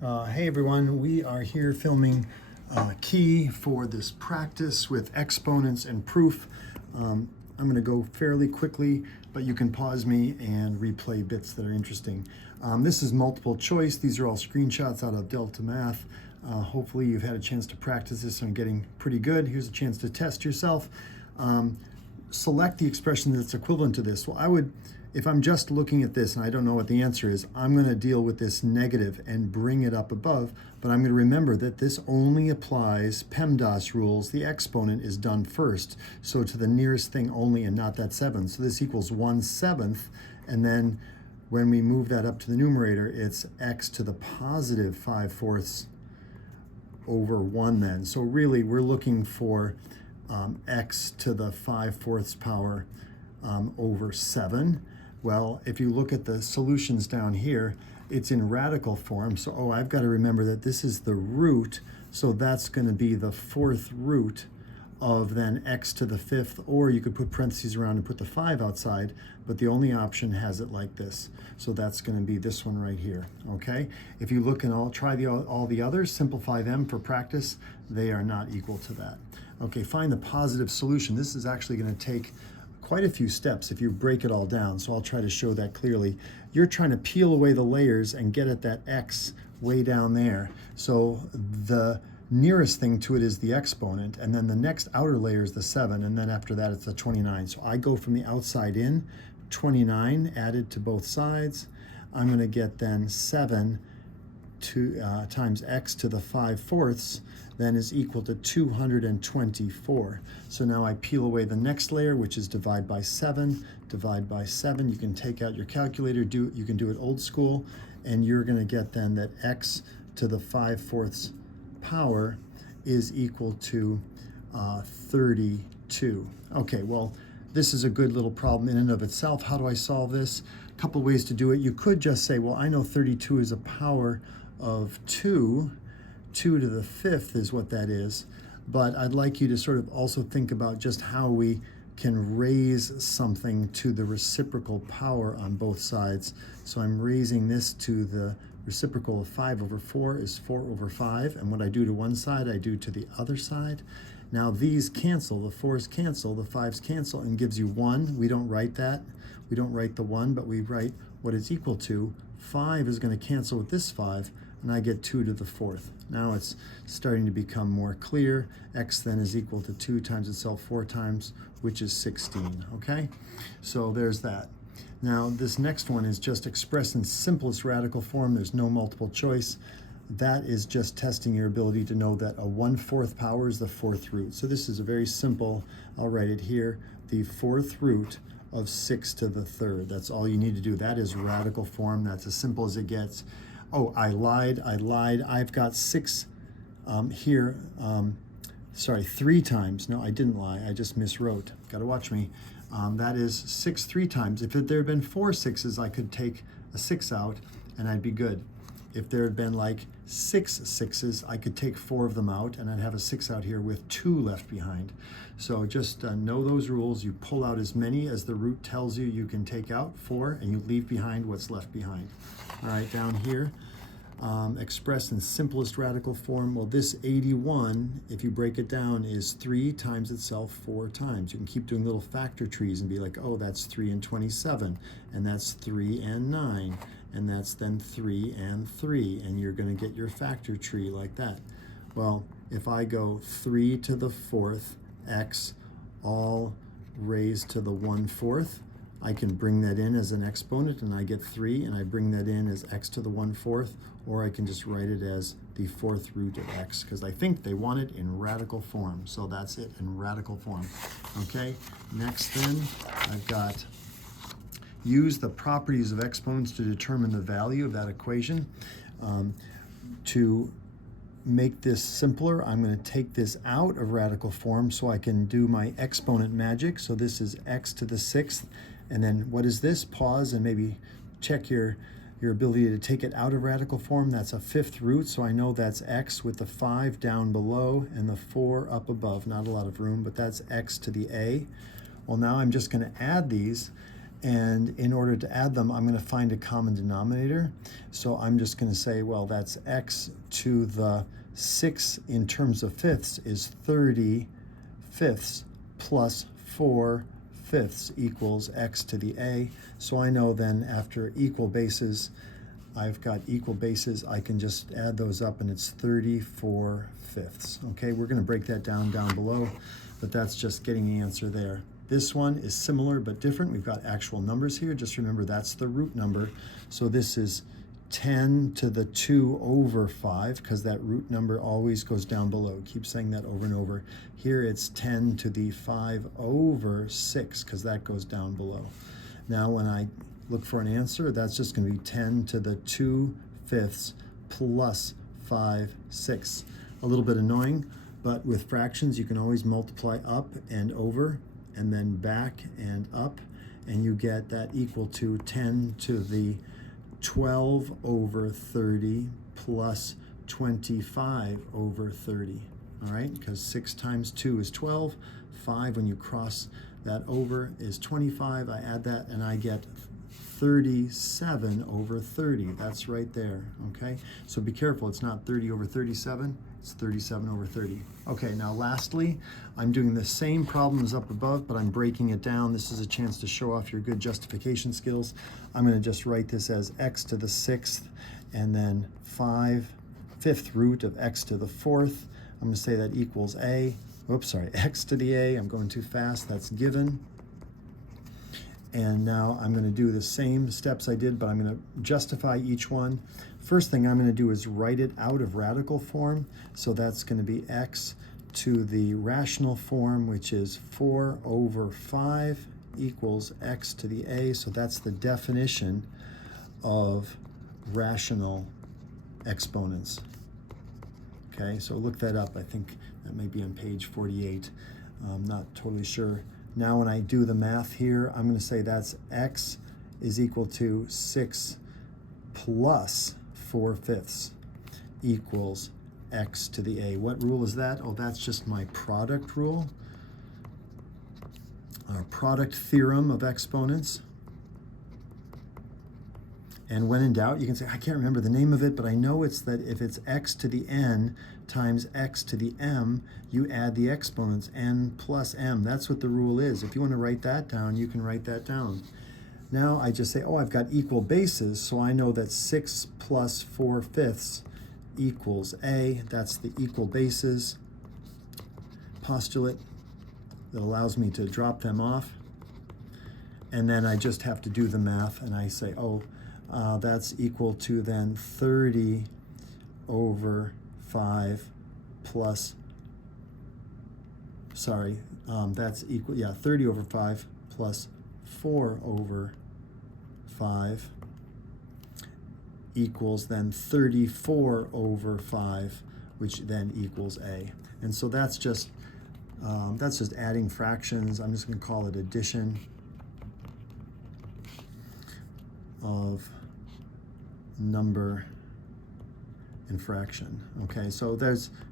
Hey everyone, we are here filming key for this practice with exponents and proof. I'm going to go fairly quickly, but you can pause me and replay bits that are interesting. This is multiple choice. These are all screenshots out of Delta Math. Hopefully you've had a chance to practice this and getting pretty good. Here's a chance to test yourself. Select the expression that's equivalent to this. Well, if I'm just looking at this and I don't know what the answer is, I'm going to deal with this negative and bring it up above, but I'm going to remember that this only applies PEMDAS rules. The exponent is done first, so to the nearest thing only and not that 7. So this equals 1/7, and then when we move that up to the numerator, it's x to the positive 5/4 over 1 then. So really we're looking for x to the 5/4 power over 7. Well, if you look at the solutions down here, it's in radical form. So, I've got to remember that this is the root. So that's going to be the 4th root of then x to the 5th, or you could put parentheses around and put the 5 outside, but the only option has it like this. So that's going to be this one right here, okay? If you look and try all the others, simplify them for practice, they are not equal to that. Okay, find the positive solution. This is actually going to take quite a few steps if you break it all down, so I'll try to show that clearly. You're trying to peel away the layers and get at that x way down there. So the nearest thing to it is the exponent, and then the next outer layer is the 7, and then after that it's the 29. So I go from the outside in, 29 added to both sides. I'm going to get then 7 times x to the 5/4 then is equal to 224. So now I peel away the next layer, which is divide by 7. Divide by 7, you can take out your calculator, you can do it old school, and you're going to get then that x to the 5/4 power is equal to 32. Okay, well, this is a good little problem in and of itself. How do I solve this? A couple ways to do it. You could just say, well, I know 32 is a power of 2. 2 to the 5th is what that is. But I'd like you to sort of also think about just how we can raise something to the reciprocal power on both sides. So I'm raising this to the reciprocal of 5/4 is 4/5. And what I do to one side, I do to the other side. Now these cancel, the 4's cancel, the 5's cancel, and gives you 1. We don't write that. We don't write the 1, but we write what it's equal to. 5 is going to cancel with this 5, and I get 2 to the 4th. Now it's starting to become more clear. X then is equal to 2 times itself 4 times, which is 16, okay? So there's that. Now this next one is just expressed in simplest radical form. There's no multiple choice. That is just testing your ability to know that a 1/4 power is the 4th root. So this is a very simple, I'll write it here, the 4th root of 6 to the 3rd. That's all you need to do. That is radical form. That's as simple as it gets. Oh, I lied. I've got 6 here. Sorry, 3 times. No, I didn't lie. I just miswrote. Got to watch me. That is 6 3 times. If there had been 4 6s, I could take a 6 out and I'd be good. If there had been like 6 6s, I could take 4 of them out and I'd have a 6 out here with 2 left behind. So just know those rules. You pull out as many as the root tells you you can take out, 4, and you leave behind what's left behind. All right, down here, expressed in simplest radical form. Well, this 81, if you break it down, is 3 times itself 4 times. You can keep doing little factor trees and be like, oh, that's 3 and 27, and that's 3 and 9. And that's then 3 and 3, and you're going to get your factor tree like that. Well, if I go 3 to the 4th x all raised to the 1/4, I can bring that in as an exponent, and I get 3, and I bring that in as x to the 1/4, or I can just write it as the 4th root of x, because I think they want it in radical form. So that's it in radical form. Okay, next then, I've got use the properties of exponents to determine the value of that equation. To make this simpler, I'm going to take this out of radical form so I can do my exponent magic. So this is x to the 6th. And then what is this? Pause and maybe check your ability to take it out of radical form. That's a 5th root, so I know that's x with the 5 down below and the 4 up above. Not a lot of room, but that's x to the a. Well, now I'm just going to add these. And in order to add them, I'm going to find a common denominator. So I'm just going to say, well, that's x to the 6 in terms of fifths is 30 fifths plus 4 fifths equals x to the a. So I know then after equal bases, I've got equal bases, I can just add those up and it's 34 fifths. Okay, we're going to break that down below, but that's just getting the answer there. This one is similar but different. We've got actual numbers here. Just remember that's the root number. So this is 10 to the 2 over 5, because that root number always goes down below. Keep saying that over and over. Here it's 10 to the 5 over 6, because that goes down below. Now when I look for an answer, that's just going to be 10 to the 2 fifths plus 5 sixths. A little bit annoying, but with fractions you can always multiply up and over and then back and up, and you get that equal to 10 to the 12 over 30 plus 25 over 30. All right, because 6 times 2 is 12. 5, when you cross that over, is 25. I add that and I get 37 over 30. That's right there, okay? So be careful, it's not 30 over 37, it's 37 over 30. Okay, now lastly, I'm doing the same problem as up above, but I'm breaking it down. This is a chance to show off your good justification skills. I'm gonna just write this as x to the 6th, and then 5/5 root of x to the 4th. I'm gonna say that equals a. Oops, sorry, x to the a. I'm going too fast, that's given. And now I'm going to do the same steps I did, but I'm going to justify each one. First thing I'm going to do is write it out of radical form. So that's going to be x to the rational form, which is 4 over 5 equals x to the a. So that's the definition of rational exponents. Okay, so look that up. I think that may be on page 48. I'm not totally sure. Now when I do the math here, I'm going to say that's x is equal to 6 plus 4/5 equals x to the a. What rule is that? Oh, that's just my product rule. Our product theorem of exponents. And when in doubt, you can say, I can't remember the name of it, but I know it's that if it's x to the n times x to the m, you add the exponents, n plus m. That's what the rule is. If you want to write that down, you can write that down. Now I just say, oh, I've got equal bases, so I know that 6 plus 4/5 equals a. That's the equal bases postulate that allows me to drop them off. And then I just have to do the math, and I say, oh, that's equal to then 30 over 5 plus, sorry, that's equal, yeah, 30 over 5 plus 4 over 5 equals then 34 over 5, which then equals a. And so that's just adding fractions. I'm just going to call it addition of number and fraction. Okay, so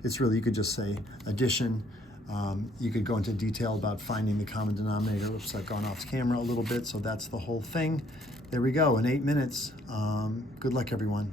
it's really, you could just say addition. You could go into detail about finding the common denominator. Oops, I've gone off camera a little bit, so that's the whole thing. There we go, in 8 minutes. Good luck, everyone.